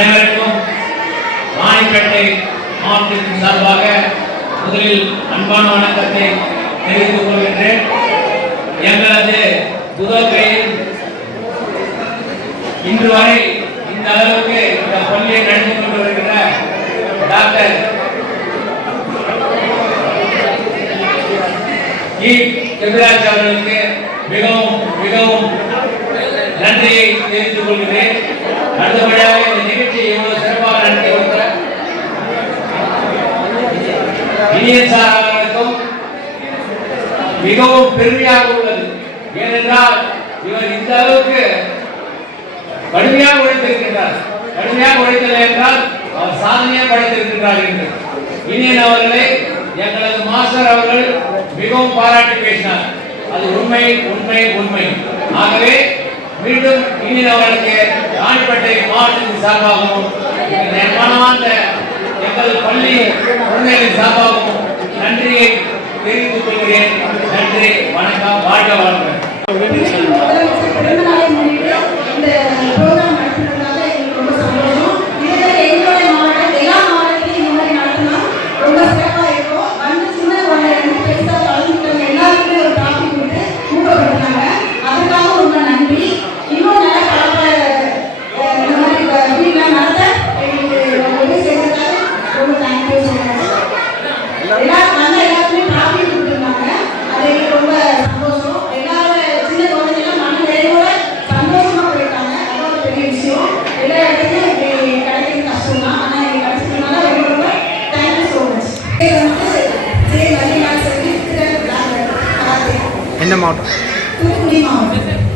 அனைவருக்கும் ராணிப்பேட்டை மாவட்டத்தின் சார்பாக முதலில் அன்பான வணக்கத்தை தெரிவித்துக் கொள்கின்றேன். எங்களது புதற்கையில் இன்று வரை இந்த அளவுக்கு இந்த பள்ளியை நடத்தி கொண்டு வருகின்ற டாக்டர் கபிராஜ் அவர்களுக்கு மிகவும் மிகவும் நன்றியை தெரிவித்துக் கொள்கிறேன். அடுத்தபடியாக இந்த நிகழ்ச்சியை எவ்வளவு சிறப்பாக நடத்தி வருகிற இனியசார் அவர்களுக்கும் மிகவும் பெருமையாக உள்ளது. ஏனென்றால் இவர் இந்த அளவுக்கு கடுமையாக உழைத்திருக்கின்றார். கடுமையாக உழைத்தல் என்றால் அவர் சாதனையை படைத்திருக்கின்றார் என்று இனியன் அவர்களை எங்களது மாஸ்டர் அவர்கள் மிகவும் பாராட்டி பேசினார். அது உண்மை உண்மை உண்மை. ஆகவே மீண்டும் இனியன் அவர்களுக்கு ராணிப்பேட்டை மாவட்டத்தின் சார்பாகவும் மனமார்ந்த எங்கள் பள்ளி குழந்தைகளின் சார்பாகவும் நன்றியை தெரிவித்துக் கொள்கிறேன். நன்றி, வணக்கம், வாழ்க வளமுடன். என்ன மாவட்டம்? தூத்துக்குடி மாவட்டம்.